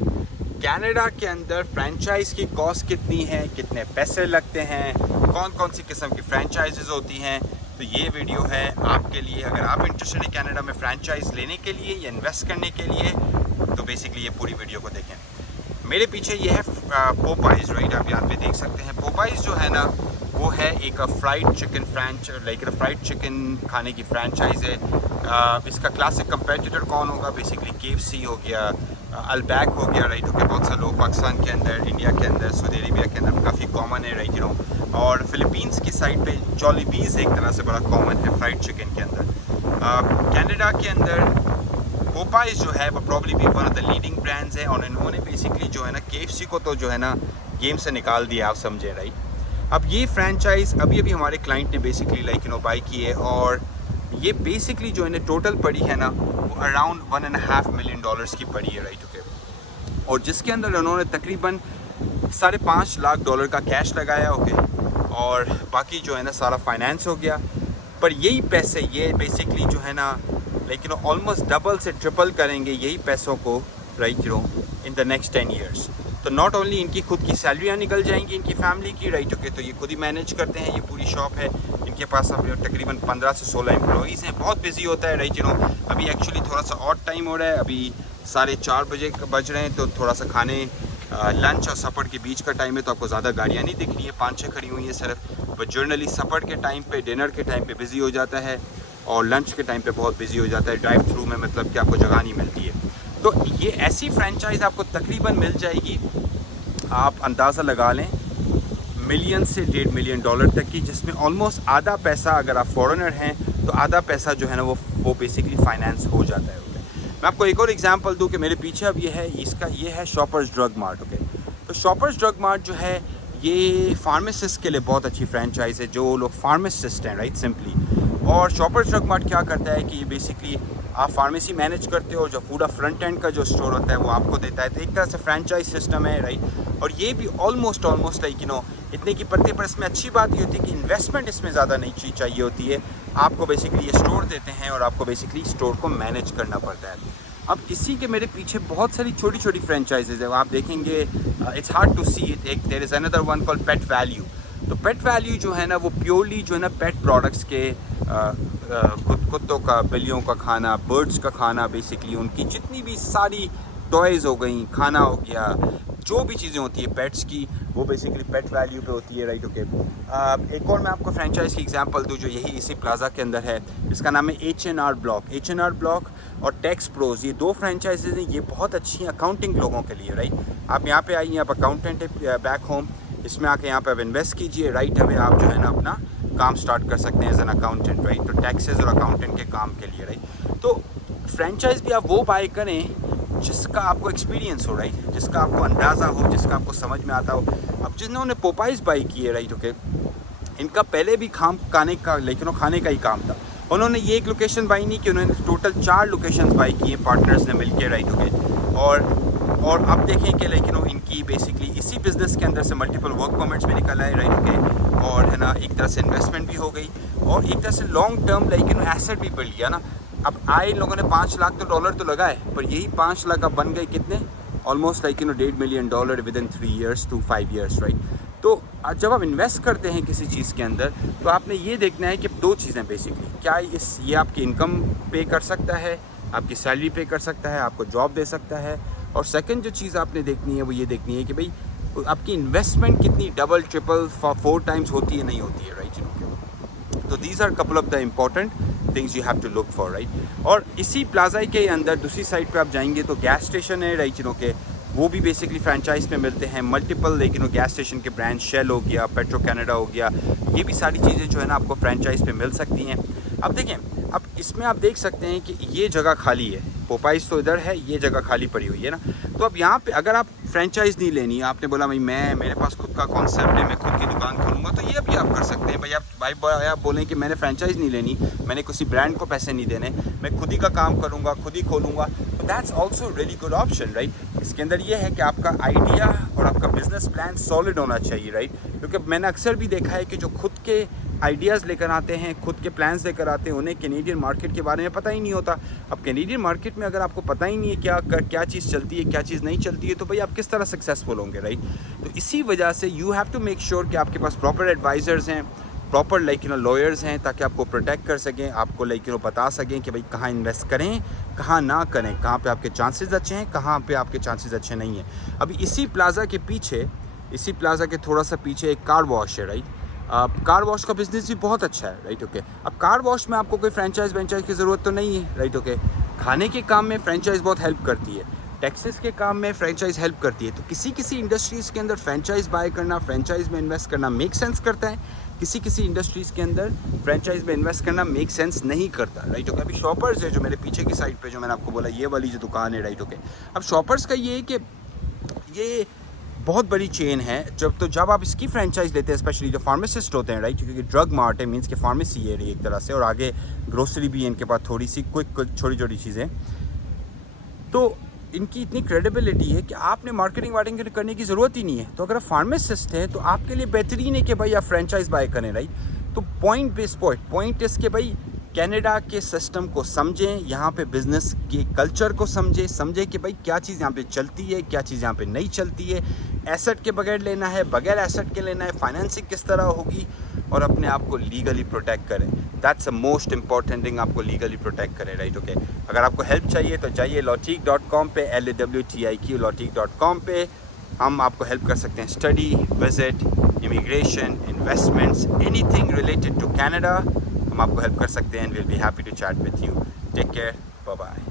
Canada के अंदर franchise की कॉस्ट कितनी है, कितने पैसे लगते हैं, कौन कौन सी किस्म की फ्रेंचाइजेज होती हैं। तो ये वीडियो है आपके लिए। अगर आप इंटरेस्टेड हैं कनाडा में फ्रेंचाइज लेने के लिए या इन्वेस्ट करने के लिए, तो बेसिकली ये पूरी वीडियो को देखें। मेरे पीछे ये है पोपाइज, राइट। आप यहाँ पे देख सकते हैं पोपाइज जो है ना, वो है एक फ्राइड चिकन फ्राइड चिकन खाने की फ्रेंचाइज है। इसका क्लासिक कंपेटिटर कौन होगा? बेसिकली KFC हो गया, अल्बैक हो गया, राइट। ओके, बहुत सारे लोग पाकिस्तान के अंदर, इंडिया के अंदर, सऊदी अरेबिया के अंदर काफ़ी कॉमन है, राइट, और फिलीपींस की साइड पे जॉलीबीज़ एक तरह से बड़ा कॉमन है फ्राइड चिकन के अंदर। कनाडा के अंदर पोपाइज जो है वो प्रॉब्ली भी one of the leading brands है, और इन्होंने बेसिकली जो है ना KFC को तो जो है ना गेम से निकाल दिया, आप समझे, राइट। अब ये फ्रेंचाइज अभी हमारे क्लाइंट ने बेसिकली बाई की है, और ये बेसिकली जो है टोटल पड़ी है ना वो अराउंड $1.5 million की पड़ी है, राइट। ओके, और जिसके अंदर उन्होंने तकरीबन $5.5 लाख का कैश लगाया, ओके, और बाकी जो है ना सारा फाइनेंस हो गया। पर यही पैसे ये बेसिकली जो है ना ऑलमोस्ट डबल से ट्रिपल करेंगे यही पैसों को, right, in the next 10 years. तो नॉट ओनली इनकी खुद की सैलरियाँ निकल जाएंगी इनकी फैमिली की, राइट। ओके, तो ये खुद ही मैनेज करते हैं, ये पूरी शॉप है इनके पास। अब तकरीबन 15 से 16 एम्प्लॉइज़ हैं। बहुत बिजी होता है, राइट। अभी एक्चुअली थोड़ा सा ऑड टाइम हो रहा है, अभी 4:30 बजे बज रहे हैं, तो थोड़ा सा खाने लंच और सपर के बीच का टाइम है, तो आपको ज़्यादा गाड़ियाँ नहीं दिख रही है, 5-6 खड़ी हुई हैं सिर्फ। बट जर्नली सपर के टाइम पे, डिनर के टाइम पे बिज़ी हो जाता है, और लंच के टाइम पे बहुत बिजी हो जाता है। ड्राइव थ्रू में मतलब कि आपको जगह नहीं मिलती है। तो ये ऐसी फ्रेंचाइज आपको तकरीबन मिल जाएगी, आप अंदाज़ा लगा लें, $1 मिलियन से $1.5 मिलियन तक की, जिसमें ऑलमोस्ट आधा पैसा, अगर आप फॉरेनर हैं तो आधा पैसा जो है ना वो बेसिकली फाइनेंस हो जाता है। ओके, मैं आपको एक और एग्जांपल दूं कि मेरे पीछे अब ये है शॉपर्स ड्रग मार्ट। ओके, तो शॉपर्स ड्रग मार्ट जो है ये फार्मासिस्ट के लिए बहुत अच्छी फ्रेंचाइज है, जो लोग फार्मासिस्ट हैं, राइट, सिंपली। और शॉपर्स ड्रग मार्ट क्या करता है कि बेसिकली आप फार्मेसी मैनेज करते हो, जो पूरा फ्रंट एंड का जो स्टोर होता है वो आपको देता है। तो एक तरह से फ्रेंचाइज सिस्टम है, राइट। और ये भी ऑलमोस्ट इतने की पड़ती है, पर इसमें अच्छी बात ये होती है कि इन्वेस्टमेंट इसमें ज़्यादा नहीं चाहिए होती है। आपको बेसिकली ये स्टोर देते हैं और आपको बेसिकली स्टोर को मैनेज करना पड़ता है। अब इसी के मेरे पीछे बहुत सारी छोटी छोटी फ्रेंचाइजेज है, आप देखेंगे, it's hard to see it. एक there is another one called Pet Valu. तो पेट वैल्यू जो है ना वो प्योरली जो है ना पेट प्रोडक्ट्स के, कुत्तों का, बिल्लियों का खाना, बर्ड्स का खाना, बेसिकली उनकी जितनी भी सारी टॉयज़ हो गई, खाना हो गया, जो भी चीज़ें होती है पेट्स की, वो बेसिकली पेट वैल्यू पे होती है, राइट। ओके, एक और मैं आपको फ्रेंचाइज की एग्जांपल दूं जो यही इसी प्लाजा के अंदर है, इसका नाम है H&R ब्लॉक और टैक्स प्रोज। ये 2 फ्रेंचाइजेज हैं, ये बहुत अच्छी हैं अकाउंटिंग लोगों के लिए, राइट। आप यहाँ पे आइए, आप अकाउंटेंट है बैक होम, इसमें आके यहाँ पे आप इन्वेस्ट कीजिए, राइट। अभी आप जो है ना अपना काम स्टार्ट कर सकते हैं एज एन अकाउंटेंट, राइट। तो टैक्सेस और अकाउंटेंट के काम के लिए, राइट। तो फ्रेंचाइज भी आप वो बाय करें जिसका आपको एक्सपीरियंस हो, राइट, जिसका आपको अंदाज़ा हो, जिसका आपको समझ में आता हो। अब जिन्होंने पोपाइज बाई की है, राइट, ओके, इनका पहले भी खाने का ही काम था। उन्होंने ये एक लोकेशन बाई नहीं की, उन्होंने टोटल 4 लोकेशन बाई की हैं पार्टनर्स ने मिलकर, राइट। ओके, और अब देखें कि इनकी बेसिकली इसी बिज़नेस के अंदर से मल्टीपल वर्क परमिट्स भी निकल आए, राइट। ओके, और है ना एक तरह से इन्वेस्टमेंट भी हो गई, और एक तरह से लॉन्ग टर्म एसेट भी बढ़ गया ना। अब आए इन लोगों ने $5 लाख तो लगाए, पर यही 5 लाख अब बन गए कितने, almost $1.5 million with in 3 years to 5 years, right. तो जब आप इन्वेस्ट करते हैं किसी चीज़ के अंदर, तो आपने ये देखना है कि 2 चीज़ें बेसिकली, क्या ये आपकी इनकम पे कर सकता है, आपकी सैलरी पे कर सकता है, आपको जॉब दे सकता है, और सेकंड जो चीज़ आपने देखनी है वो ये देखनी है कि भाई आपकी इन्वेस्टमेंट कितनी डबल, ट्रिपल, 4 times होती है, नहीं होती है, राइट। तो these are couple of the important things you have to look for, right. और इसी प्लाजा के अंदर दूसरी साइड पे आप जाएंगे तो गैस स्टेशन है, राइट, के वो भी बेसिकली फ्रेंचाइज में मिलते हैं। मल्टीपल गैस स्टेशन के ब्रांड, शेल हो गया, पेट्रो कैनेडा हो गया, ये भी सारी चीज़ें जो है ना आपको फ्रेंचाइज पे मिल सकती हैं। अब देखें, अब इसमें आप देख सकते हैं कि ये जगह खाली है, पोपाइज तो इधर है, ये जगह खाली पड़ी हुई है ना। तो अब यहाँ पे अगर आप फ्रेंचाइज नहीं लेनी, आपने बोला भाई मेरे पास खुद का कॉन्सेप्ट है, मैं खुद की दुकान खोलूँगा, तो ये भी आप कर सकते हैं। भाई आप बोलें कि मैंने फ्रेंचाइज नहीं लेनी, मैंने किसी ब्रांड को पैसे नहीं देने, मैं खुद ही का काम करूँगा, खुद ही खोलूँगा, तो that's also really good option, right. इसके अंदर ये है कि आपका आइडिया और आपका बिजनेस प्लान सॉलिड होना चाहिए, राइट। क्योंकि मैंने अक्सर भी देखा है कि जो खुद के आइडियाज़ लेकर आते हैं, खुद के प्लान्स लेकर आते हैं, उन्हें कैनेडियन मार्केट के बारे में पता ही नहीं होता। अब कैनेडियन मार्केट में अगर आपको पता ही नहीं है क्या चीज़ चलती है, क्या चीज़ नहीं चलती है, तो भाई आप किस तरह सक्सेसफुल होंगे, राइट। तो इसी वजह से you have to make sure कि आपके पास प्रॉपर एडवाइज़र्स हैं, प्रॉपर लॉयर्स हैं, ताकि आपको प्रोटेक्ट कर सकें, आपको बता सकें कि भाई कहाँ इन्वेस्ट करें, कहाँ ना करें, कहाँ पे आपके चांसेस अच्छे हैं, कहाँ पे आपके चांसेस अच्छे नहीं हैं। अभी इसी प्लाज़ा के थोड़ा सा पीछे एक कार वॉश है, राइट। कार वॉश का बिज़नेस भी बहुत अच्छा है, राइट, ओके। अब कार वॉश में आपको कोई फ्रेंचाइज की ज़रूरत तो नहीं है, राइट, ओके। खाने के काम में फ्रेंचाइज बहुत हेल्प करती है, टैक्सेस के काम में फ्रेंचाइज हेल्प करती है। तो किसी इंडस्ट्रीज़ के अंदर फ्रेंचाइज बाय करना, फ्रेंचाइज में इन्वेस्ट करना मेक सेंस करता है, किसी इंडस्ट्रीज़ के अंदर फ्रेंचाइज में इन्वेस्ट करना मेक सेंस नहीं करता, राइट, ओके। अभी शॉपर्स है जो मेरे पीछे की साइड पे जो मैंने आपको बोला, ये वाली जो दुकान है, राइट, ओके। अब शॉपर्स का ये है कि ये बहुत बड़ी चेन है। जब आप इसकी फ्रेंचाइज लेते हैं, स्पेशली जो फार्मासिस्ट होते हैं, राइट, क्योंकि ड्रग मार्ट है, मीन्स कि फार्मेसी है एक तरह से, और आगे ग्रोसरी भी है इनके पास, थोड़ी सी क्विक छोटी चीज़ें। तो इनकी इतनी क्रेडिबिलिटी है कि आपने मार्केटिंग करने की ज़रूरत ही नहीं है। तो अगर आप फार्मासिस्ट हैं तो आपके लिए बेहतरीन है कि भाई आप फ्रेंचाइज बाय करें, राइट। तो पॉइंट इस के भाई कनाडा के सिस्टम को समझें, यहाँ पे बिज़नेस के कल्चर को समझें कि भाई क्या चीज़ यहाँ पे चलती है, क्या चीज़ यहाँ पे नहीं चलती है, एसेट के बगैर लेना है, बगैर एसेट के लेना है, फाइनेंसिंग किस तरह होगी, और अपने आप को लीगली प्रोटेक्ट करें। That's the most important thing, आपको लीगली प्रोटेक्ट करें, राइट, ओके। अगर आपको हेल्प चाहिए तो जाइए lawteak.com पे, LAWTIQ lawteak.com पे, हम आपको हेल्प कर सकते हैं। Study, visit, immigration, investments, anything related to Canada, हम आपको हेल्प कर सकते हैं। And will be happy to chat with you. Take care, bye bye.